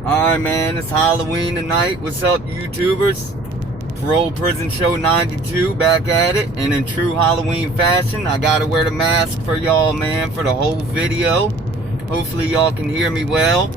Alright, man, it's Halloween tonight. What's up, YouTubers? Parole Prison Show 92, back at it. And in true Halloween fashion, I gotta wear the mask for y'all, man, for the whole video. Hopefully y'all can hear me well.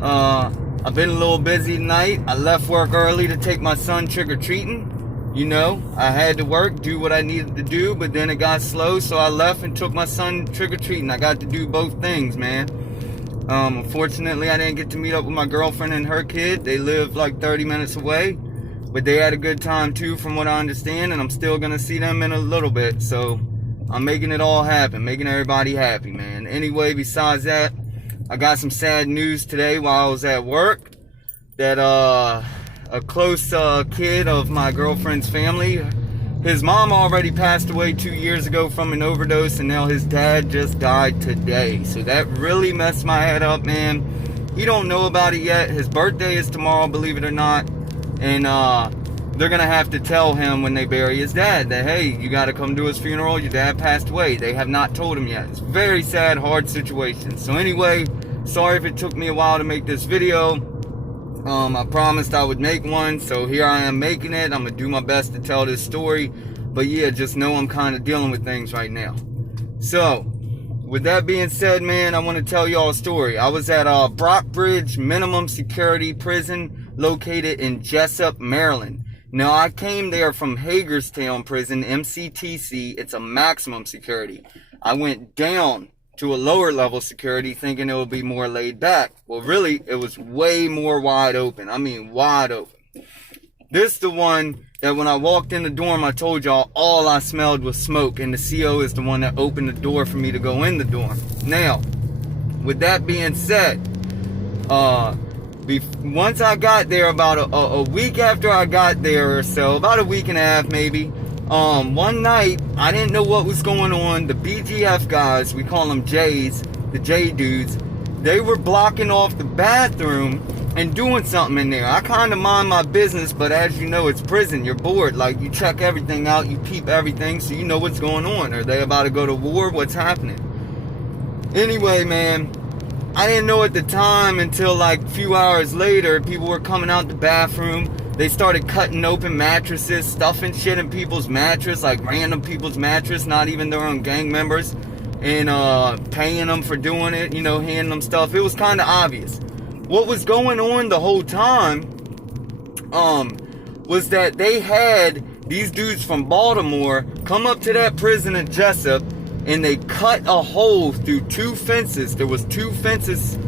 I've been a little busy tonight. I left work early to take my son trick-or-treating. You know, I had to work, do what I needed to do, but then it got slow, so I left and took my son trick-or-treating. I got to do both things, man. Unfortunately, I didn't get to meet up with my girlfriend and her kid. They live like 30 minutes away, but they had a good time too, from what I understand, and I'm still gonna see them in a little bit, so I'm making it all happen, making everybody happy, man. Anyway, besides that, I got some sad news today while I was at work, that a close kid of my girlfriend's family, his mom already passed away 2 years ago from an overdose, and now his dad just died today. So that really messed my head up, man. He don't know about it yet. His birthday is tomorrow, believe it or not. And they're gonna have to tell him when they bury his dad that, hey, you gotta come to his funeral, your dad passed away. They have not told him yet. It's a very sad, hard situation. So anyway, sorry if it took me a while to make this video. I promised I would make one, so here I am making it. I'm gonna do my best to tell this story, but yeah, just know I'm kind of dealing with things right now. So, with that being said, man, I want to tell y'all a story. I was at Brockbridge Minimum Security Prison, located in Jessup, Maryland. Now, I came there from Hagerstown Prison, MCTC. It's a maximum security. I went down to a lower level security thinking it would be more laid back. Well, really, it was way more wide open. I mean, wide open. This the one that when I walked in the dorm, I told y'all all I smelled was smoke, and the CO is the one that opened the door for me to go in the dorm. Now, with that being said, once I got there, about a week after I got there or so, about a week and a half maybe, one night, I didn't know what was going on. The BGF guys, we call them J's, the J dudes, they were blocking off the bathroom and doing something in there. I kind of mind my business, but as you know, it's prison. You're bored. Like, you check everything out, you peep everything, so you know what's going on. Are they about to go to war? What's happening? Anyway, man, I didn't know at the time until like a few hours later, people were coming out the bathroom. They started cutting open mattresses, stuffing shit in people's mattress, like random people's mattress, not even their own gang members, and paying them for doing it, you know, handing them stuff. It was kind of obvious. What was going on the whole time was that they had these dudes from Baltimore come up to that prison in Jessup, and they cut a hole through two fences. There was two fences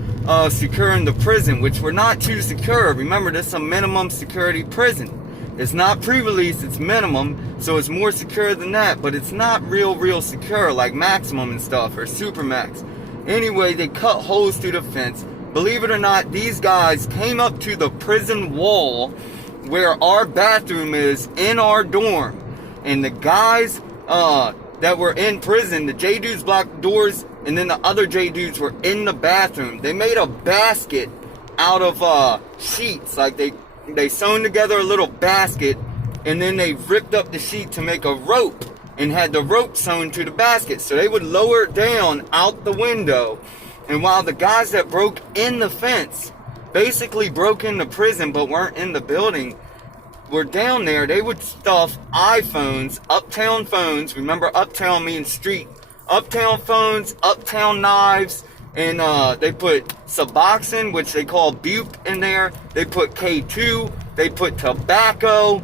securing the prison, which were not too secure. Remember, this is a minimum security prison. It's not pre-release, it's minimum, so it's more secure than that, but it's not real secure like maximum and stuff, or super max. Anyway, they cut holes through the fence. Believe it or not, these guys came up to the prison wall where our bathroom is in our dorm, and the guys that were in prison, the J dudes blocked the doors, and then the other J dudes were in the bathroom. They made a basket out of sheets. Like they sewn together a little basket, and then they ripped up the sheet to make a rope and had the rope sewn to the basket. So they would lower it down out the window. And while the guys that broke in the fence, basically broke into prison but weren't in the building, were down there, they would stuff iPhones, uptown phones. Remember, uptown means street. Uptown phones, uptown knives, and they put Suboxone, which they call Bupe, in there. They put K2, they put tobacco,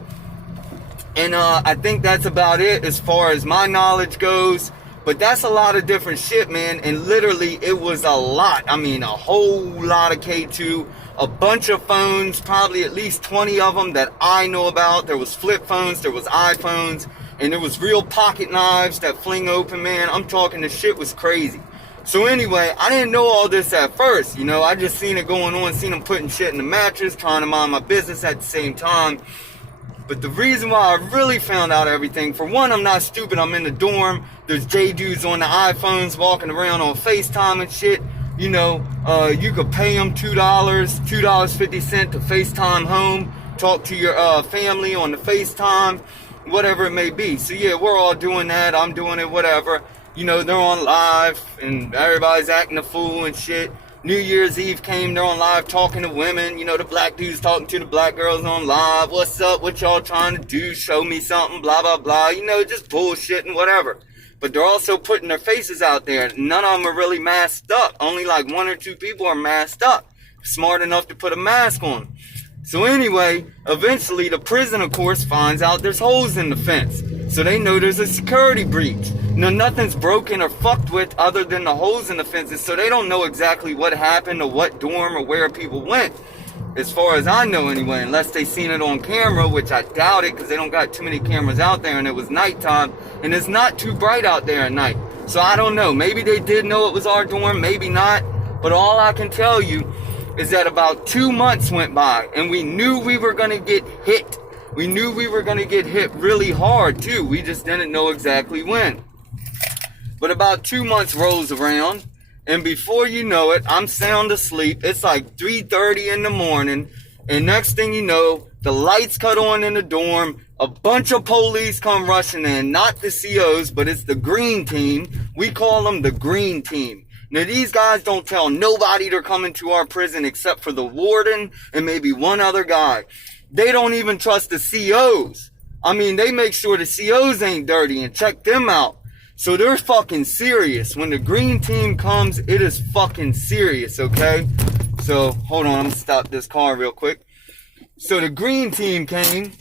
and I think that's about it as far as my knowledge goes. But that's a lot of different shit, man, and literally it was a lot. I mean, a whole lot of K2, a bunch of phones, probably at least 20 of them that I know about. There was flip phones, there was iPhones, and there was real pocket knives that fling open, man. I'm talking, the shit was crazy. So anyway, I didn't know all this at first, you know. I just seen it going on, seen them putting shit in the mattress, trying to mind my business at the same time. But the reason why I really found out everything, for one, I'm not stupid, I'm in the dorm. There's J dudes on the iPhones walking around on FaceTime and shit. You know, you could pay them $2.50 to FaceTime home, talk to your family on the FaceTime, whatever it may be. So yeah, we're all doing that, I'm doing it, whatever. You know, they're on live, and everybody's acting a fool and shit. New Year's Eve came, they're on live talking to women. You know, the black dudes talking to the black girls on live. What's up? What y'all trying to do? Show me something, blah, blah, blah. You know, just bullshit and whatever. But they're also putting their faces out there. None of them are really masked up. Only like 1 or 2 people are masked up. Smart enough to put a mask on. So anyway, eventually the prison, of course, finds out there's holes in the fence. So they know there's a security breach. Now, nothing's broken or fucked with other than the holes in the fences. So they don't know exactly what happened or what dorm or where people went. As far as I know anyway, unless they seen it on camera, which I doubt it because they don't got too many cameras out there and it was nighttime and it's not too bright out there at night. So I don't know. Maybe they did know it was our dorm, maybe not. But all I can tell you is that about 2 months went by and we knew we were going to get hit. We knew we were going to get hit really hard too. We just didn't know exactly when. But about 2 months rolls around. And before you know it, I'm sound asleep. It's like 3:30 in the morning. And next thing you know, the lights cut on in the dorm. A bunch of police come rushing in. Not the COs, but it's the green team. We call them the green team. Now, these guys don't tell nobody they're coming to our prison except for the warden and maybe one other guy. They don't even trust the COs. I mean, they make sure the COs ain't dirty and check them out. So they're fucking serious. When the green team comes, it is fucking serious, okay? So, hold on, I'm gonna stop this car real quick. So the green team came,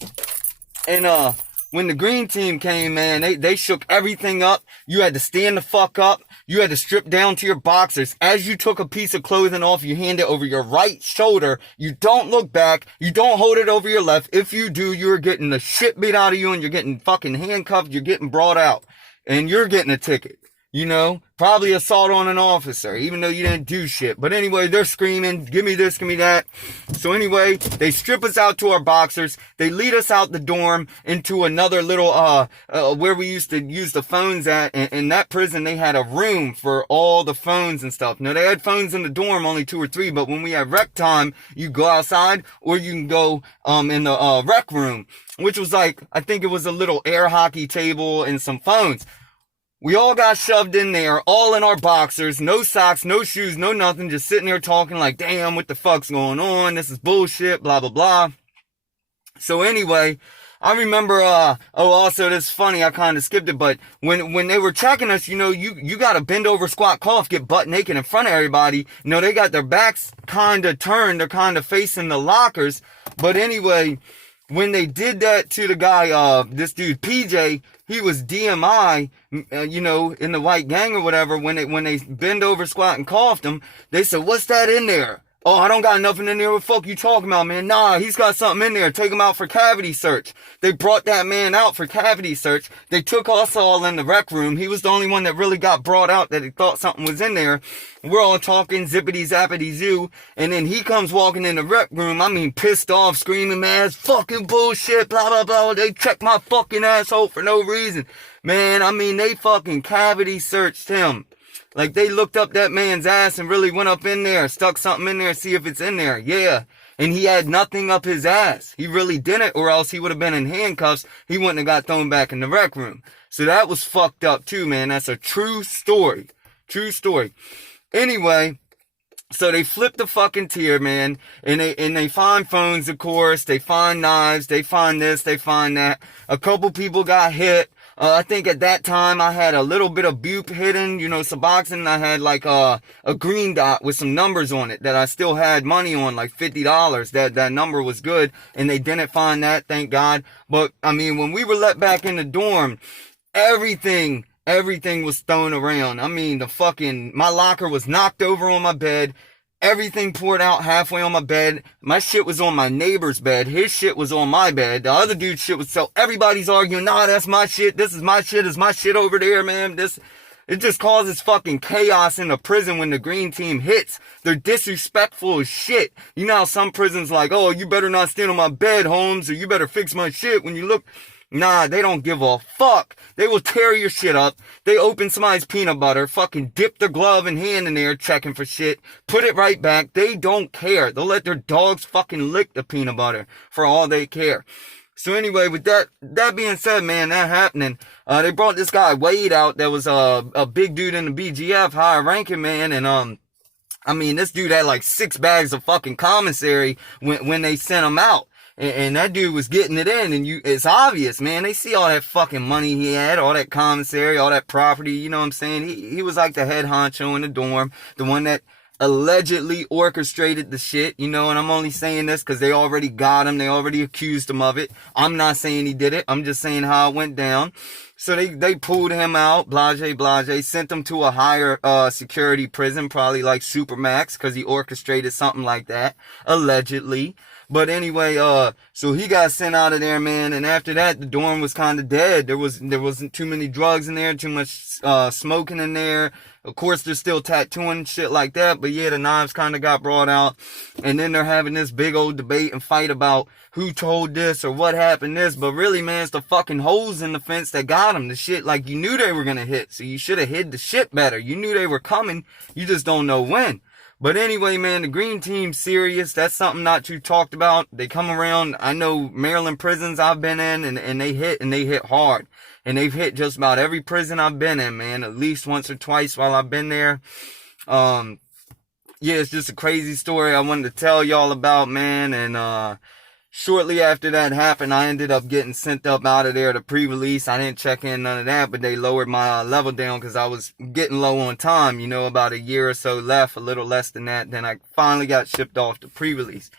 and when the green team came, man, they shook everything up. You had to stand the fuck up. You had to strip down to your boxers. As you took a piece of clothing off, you hand it over your right shoulder. You don't look back. You don't hold it over your left. If you do, you're getting the shit beat out of you and you're getting fucking handcuffed. You're getting brought out. And you're getting a ticket, you know, probably assault on an officer, even though you didn't do shit. But anyway, they're screaming, give me this, give me that. So anyway, they strip us out to our boxers. They lead us out the dorm into another little, where we used to use the phones at. And in that prison, they had a room for all the phones and stuff. Now, they had phones in the dorm, only 2 or 3. But when we had rec time, you go outside or you can go, in the, rec room, which was like, I think it was a little air hockey table and some phones. We all got shoved in there, all in our boxers, no socks, no shoes, no nothing, just sitting there talking like, damn, what the fuck's going on? This is bullshit, blah, blah, blah. So anyway, I remember, also this is funny, I kind of skipped it, but when they were checking us, you know, you gotta bend over, squat, cough, get butt naked in front of everybody. You know, they got their backs kind of turned, they're kind of facing the lockers. But anyway, when they did that to the guy, this dude, PJ, he was DMI, you know, in the white gang or whatever. When they bend over, squat, and coughed him, they said, what's that in there? Oh, I don't got nothing in there. What the fuck you talking about, man? Nah, he's got something in there. Take him out for cavity search. They brought that man out for cavity search. They took us all in the rec room. He was the only one that really got brought out that he thought something was in there. We're all talking zippity zappity zoo. And then he comes walking in the rec room. I mean, pissed off, screaming, man, it's fucking bullshit, blah, blah, blah. They checked my fucking asshole for no reason. Man, I mean, they fucking cavity searched him. Like, they looked up that man's ass and really went up in there, stuck something in there, see if it's in there. Yeah. And he had nothing up his ass. He really didn't, or else he would have been in handcuffs. He wouldn't have got thrown back in the rec room. So that was fucked up too, man. That's a true story. True story. Anyway, so they flip the fucking tier, man. And they find phones, of course. They find knives. They find this. They find that. A couple people got hit. I think at that time I had a little bit of bupe hidden, you know, Suboxone. I had like a green dot with some numbers on it that I still had money on, like $50. That number was good, and they didn't find that, thank God. But I mean, when we were let back in the dorm, everything was thrown around. I mean, my locker was knocked over on my bed. Everything poured out halfway on my bed. My shit was on my neighbor's bed. His shit was on my bed. The other dude's shit was, so everybody's arguing, nah, that's my shit. This is my shit. It's my shit over there, man. It just causes fucking chaos in the prison when the green team hits. They're disrespectful as shit. You know how some prisons like, oh, you better not stand on my bed, Holmes, or you better fix my shit when you look. Nah, they don't give a fuck. They will tear your shit up. They open somebody's peanut butter, fucking dip their glove and hand in there checking for shit, put it right back. They don't care. They'll let their dogs fucking lick the peanut butter for all they care. So anyway, with that being said, man, that happening, they brought this guy Wade out that was a big dude in the BGF, high ranking man, and I mean, this dude had like 6 bags of fucking commissary when they sent him out. And that dude was getting it in, and it's obvious, man. They see all that fucking money he had, all that commissary, all that property, you know what I'm saying? He was like the head honcho in the dorm, the one that allegedly orchestrated the shit, you know, and I'm only saying this because they already got him, they already accused him of it. I'm not saying he did it, I'm just saying how it went down. So they pulled him out, blase, sent him to a higher security prison, probably like Supermax, because he orchestrated something like that, allegedly. But anyway, so he got sent out of there, man, and after that, the dorm was kind of dead. There wasn't too many drugs in there, too much smoking in there. Of course, they're still tattooing and shit like that, but yeah, the knives kind of got brought out. And then they're having this big old debate and fight about who told this or what happened this. But really, man, it's the fucking holes in the fence that got them. The shit, like, you knew they were gonna hit, so you should have hid the shit better. You knew they were coming, you just don't know when. But anyway, man, the green team's serious. That's something not too talked about. They come around. I know Maryland prisons I've been in, and they hit hard. And they've hit just about every prison I've been in, man, at least once or twice while I've been there. Yeah, it's just a crazy story I wanted to tell y'all about, man. And shortly after that happened, I ended up getting sent up out of there to pre-release. I didn't check in, none of that, but they lowered my level down because I was getting low on time, you know, about a year or so left, a little less than that. Then I finally got shipped off to pre-release.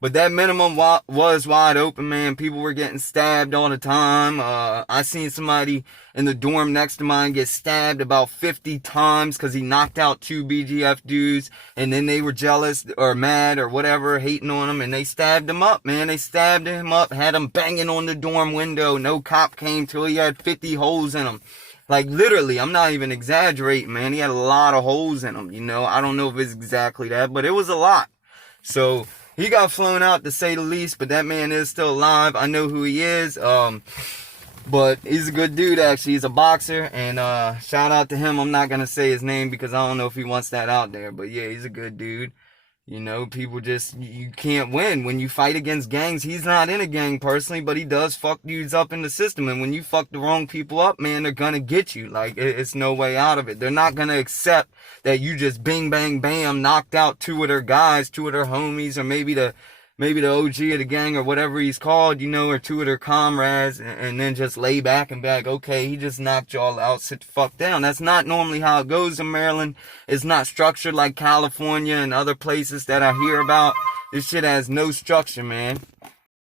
But that minimum was wide open, man. People were getting stabbed all the time. I seen somebody in the dorm next to mine get stabbed about 50 times because he knocked out 2 BGF dudes. And then they were jealous or mad or whatever, hating on him. And they stabbed him up, man. They stabbed him up, had him banging on the dorm window. No cop came till he had 50 holes in him. Like, literally, I'm not even exaggerating, man. He had a lot of holes in him, you know. I don't know if it's exactly that, but it was a lot. So he got flown out, to say the least, but that man is still alive. I know who he is. But he's a good dude, actually. He's a boxer, and shout out to him. I'm not gonna say his name because I don't know if he wants that out there, but yeah, he's a good dude. You know, people just, you can't win when you fight against gangs. He's not in a gang personally, but he does fuck dudes up in the system. And when you fuck the wrong people up, man, they're gonna get you. Like, it's no way out of it. They're not gonna accept that you just bing, bang, bam, knocked out 2 of their guys, 2 of their homies, or maybe the OG of the gang or whatever he's called, you know, or 2 of their comrades, and then just lay back and be like, okay, he just knocked y'all out, sit the fuck down. That's not normally how it goes in Maryland. It's not structured like California and other places that I hear about. This shit has no structure, man.